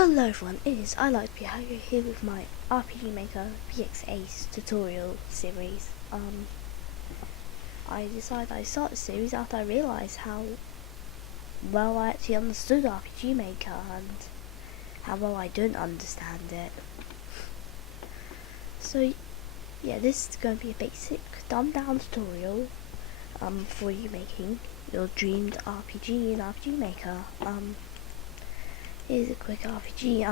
Hello everyone, it is I Like Behavior here with my RPG Maker PX Ace tutorial series. I decided I'd start the series after I realised how well I actually understood RPG Maker and how well I don't understand it. So yeah, this is going to be a basic dumbed down tutorial for you making your dreamed RPG in RPG Maker. Here's a quick RPG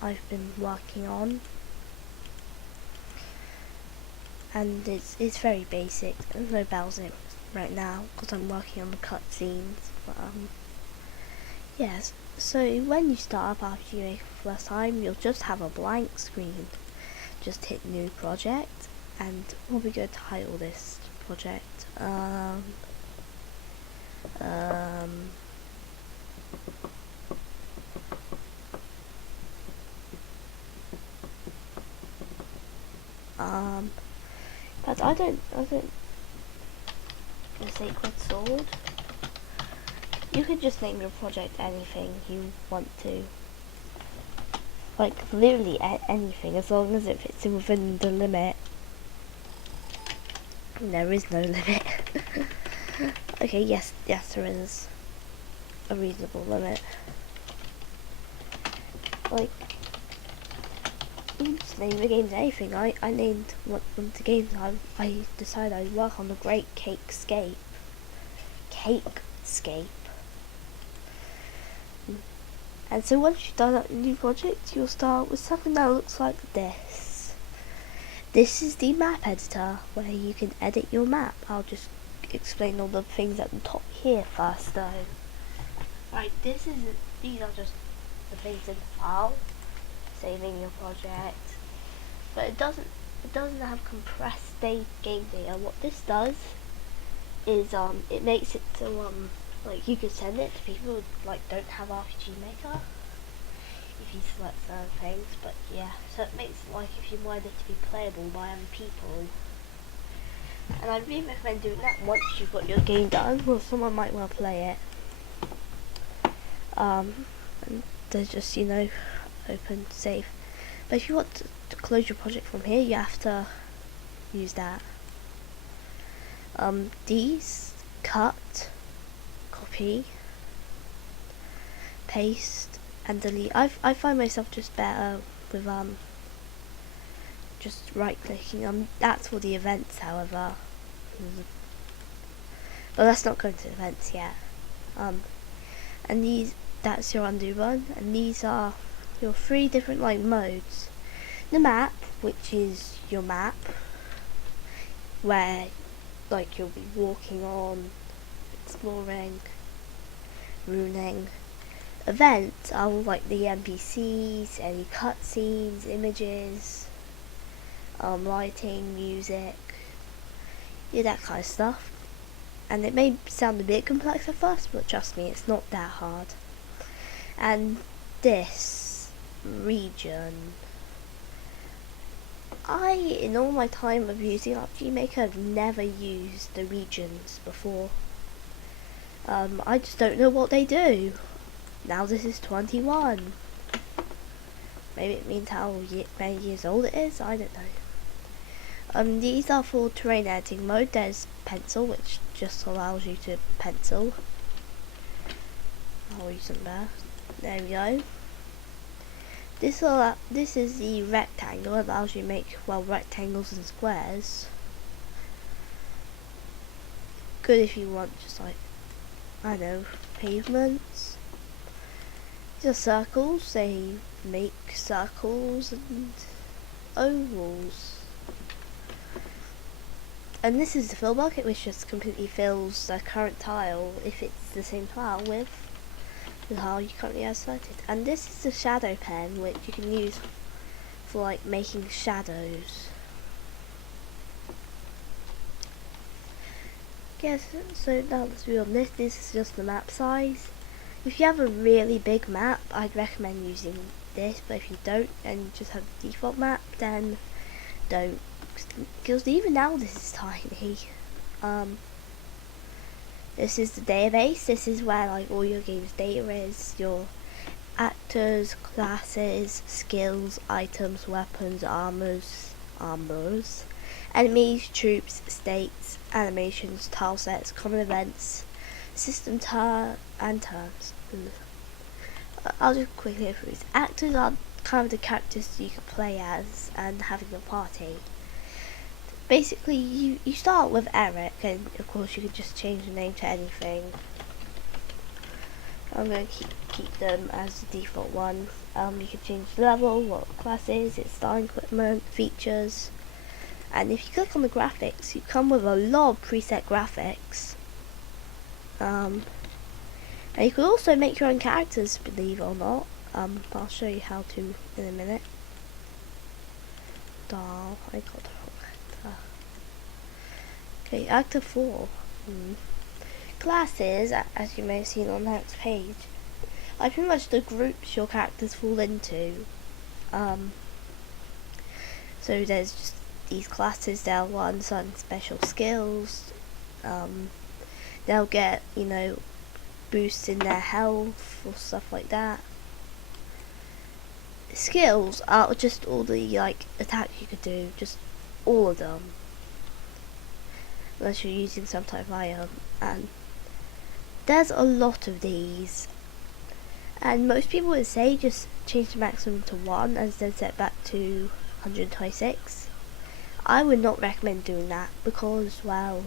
I've been working on, and it's very basic. There's no bells in it right now because I'm working on the cutscenes. But yes. So when you start up RPG Maker for the first time, you'll just have a blank screen. Just hit New Project, and what we're going to title this project. But I don't. The Sacred Sword. You could just name your project anything you want to. Like literally anything, as long as it fits in within the limit. There is no limit. Okay, yes, there is a reasonable limit. Like, you just name the games anything. I named one of the games I decided I'd work on the Great Cakescape. And so once you've done that new project, you'll start with something that looks like this. This is the map editor where you can edit your map. I'll just explain all the things at the top here first though. Right, these are just the things in the file, saving your project. But it doesn't have compressed game data. What this does is it makes it so like you can send it to people who like don't have RPG Maker if you select certain things, but yeah, so it makes it like if you wanted it to be playable by other people. And I really recommend doing that once you've got your game done, well someone might well play it. And there's just, open save. But if you want to close your project from here, you have to use that. These cut, copy, paste, and delete. I find myself just better with just right clicking. That's for the events, however. But let's not go into events yet. And that's your undo run, and these are your 3 different modes. The map, which is your map, where you'll be walking on, exploring, ruining. Events are all like the NPCs, any cutscenes, images, lighting, music, yeah, that kind of stuff. And it may sound a bit complex at first, but trust me, it's not that hard. And this region, in all my time of using RPG Maker, have never used the regions before. I just don't know what they do. Now this is 21. Maybe it means how many years old it is, I don't know. These are for terrain editing mode. There's pencil, which just allows you to pencil. I'll use them there. There we go. This is the rectangle. It allows you to make, rectangles and squares. Good if you want just I don't know, pavements. These are circles. They make circles and ovals. And this is the fill bucket, which just completely fills the current tile if it's the same tile with the tile you currently have selected. And this is the shadow pen, which you can use for making shadows. Yes, so now let's move on. This is just the map size. If you have a really big map, I'd recommend using this, but if you don't and you just have the default map, then don't. Because even now this is tiny. This is the database. This is where all your game's data is, your characters, classes, skills, items, weapons, armors, enemies, troops, states, animations, tile sets, common events, system and turns. I'll just quickly go through these. Actors are kind of the characters you can play as and having a party. Basically, you start with Eric, and of course you can just change the name to anything. I'm going to keep them as the default one. You can change the level, what classes, its styling equipment, features, and if you click on the graphics, you come with a lot of preset graphics. And you can also make your own characters, believe it or not. I'll show you how to in a minute. I got the wrong actor. Okay, actor 4. Classes, as you may have seen on the next page, are pretty much the groups your characters fall into. So there's just these classes, they'll learn certain special skills. They'll get, boosts in their health or stuff like that. Skills are just all the attacks you could do, just all of them, unless you're using some type of item. And there's a lot of these, and most people would say just change the maximum to 1 and then set back to 126. I would not recommend doing that because, well,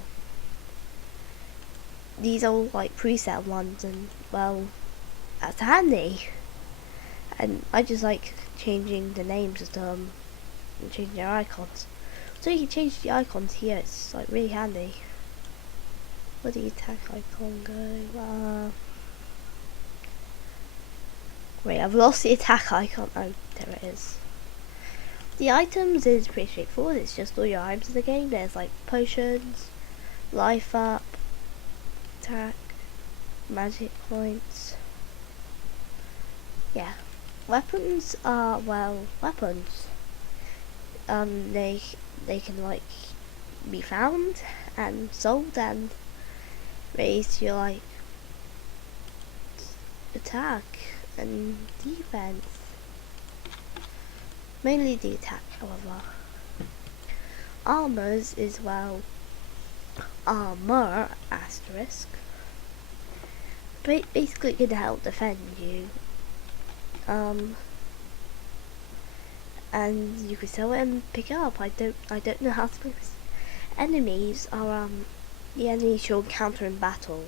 these are all preset ones, and well, that's handy. And I just like changing the names of them and changing their icons. So you can change the icons here, it's really handy. Where did the attack icon go? Wait, I've lost the attack icon. Oh, there it is. The items is pretty straightforward, it's just all your items in the game. There's potions, life up, attack, magic points. Yeah. Weapons are, weapons. They can be found and sold and raise your attack and defense. Mainly the attack, however. Armors is armor asterisk. Basically it can help defend you. And you can sell it and pick it up. I don't know how to play this. Enemies are the enemies you'll encounter in battle.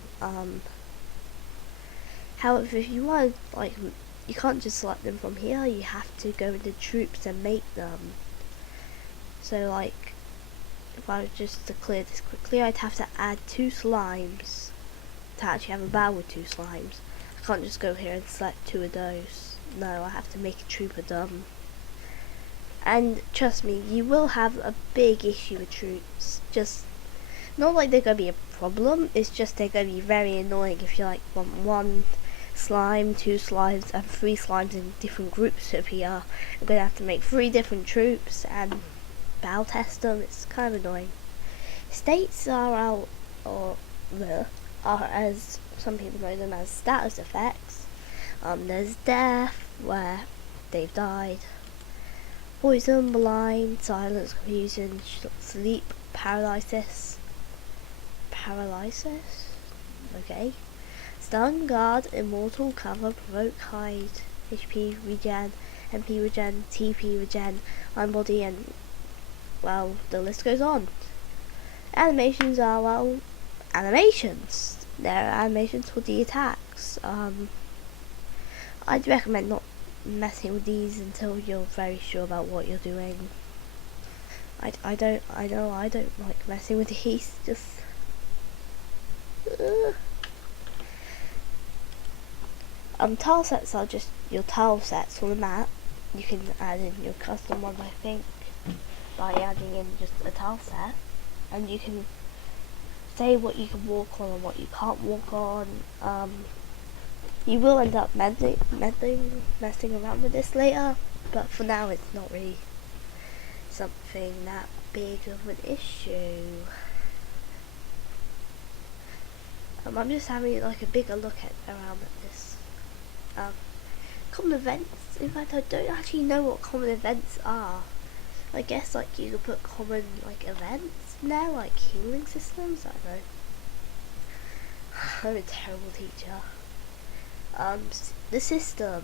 However, if you want you can't just select them from here, you have to go into troops and make them. So if I was just to clear this quickly, I'd have to add 2 slimes to actually have a battle with 2 slimes. I can't just go here and select 2 of those. No, I have to make a troop of them. And trust me, you will have a big issue with troops. Just not they're gonna be a problem, it's just they're gonna be very annoying if you want 1 slime, 2 slimes and 3 slimes in different groups to appear. You're gonna have to make 3 different troops and battle test them. It's kind of annoying. States are as some people know them as status effects. There's death, where they've died. Poison, blind, silence, confusion, sleep, paralysis. Okay. Stun, guard, immortal, cover, provoke, hide, HP regen, MP regen, TP regen, mind body, and the list goes on. Animations are animations. They're animations for the attacks. I'd recommend not messing with these until you're very sure about what you're doing. I don't like messing with these. Just tile sets are just your tile sets for the map. You can add in your custom ones, I think, by adding in just a tile set, and you can say what you can walk on and what you can't walk on. You will end up messing around with this later, but for now it's not really something that big of an issue. I'm just having a bigger look around at this. common events. In fact, I don't actually know what common events are. I guess like you could put common like events in there, like healing systems. I don't know. I'm a terrible teacher. The system.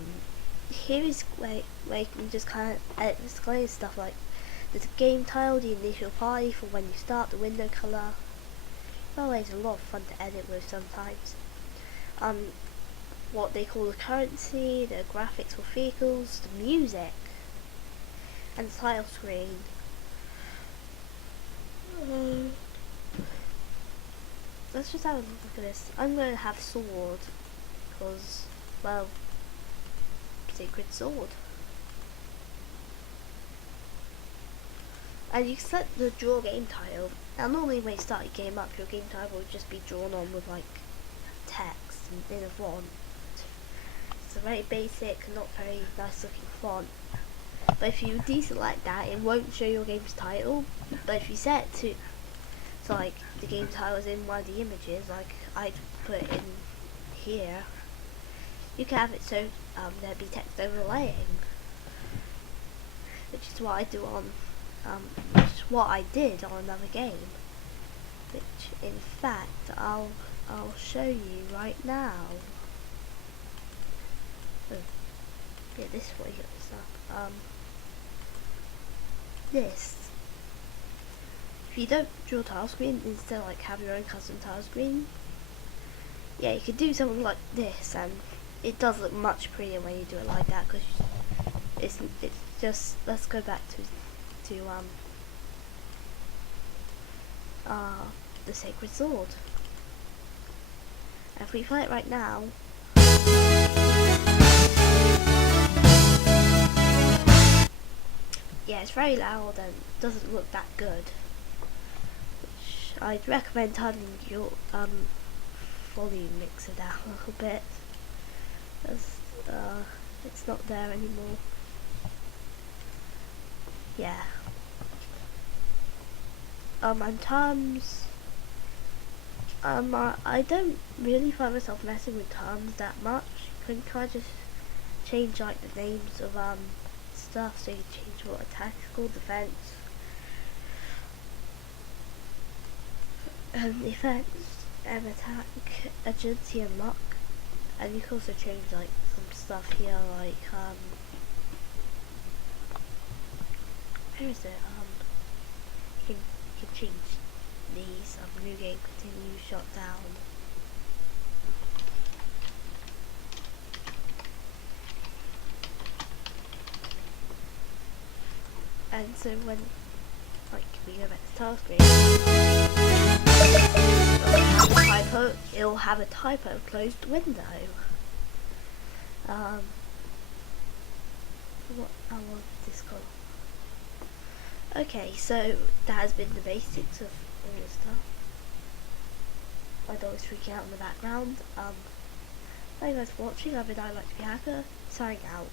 Here is where you can just kind of edit display stuff like there's a game tile, the initial party for when you start, the window color. By the way, it's a lot of fun to edit with sometimes. What they call the currency, the graphics for vehicles, the music, and the title screen. Let's just have a look at this. I'm going to have sword, because, well, secret sword. And you can select the draw game tile. Now normally when you start your game up, your game tile will just be drawn on with like text in a font. It's a very basic, not very nice looking font. But if you deselect that, it won't show your game's title. But if you set it to, so like the game title is in one of the images, like I put it in here, you can have it so there'd be text overlaying, which is what I do on, which is what I did on another game, which in fact I'll show you right now. Oh, yeah, this is what you got this up. This. If you don't draw tile screen, instead like have your own custom tile screen, yeah, you could do something like this, and it does look much prettier when you do it like that. Because it's just, let's go back to the sacred sword. If we play it right now, yeah, it's very loud and doesn't look that good. Which I'd recommend turning your volume mixer down a little bit, as it's not there anymore. Yeah. And terms, I don't really find myself messing with terms that much. You can kind of just change like the names of stuff, so you change what attack is called, defense, effects, and attack, agility, and luck. And you can also change like some stuff here, like where is it? You can change these. New game, continue, shut down. And so when, like, we go back to tile screen, it'll have a typo closed window. What I want this called. Okay, so that has been the basics of all this stuff. My dog is freaking out in the background. Thank you guys for watching. I've been I Like to Be Hacker, signing out.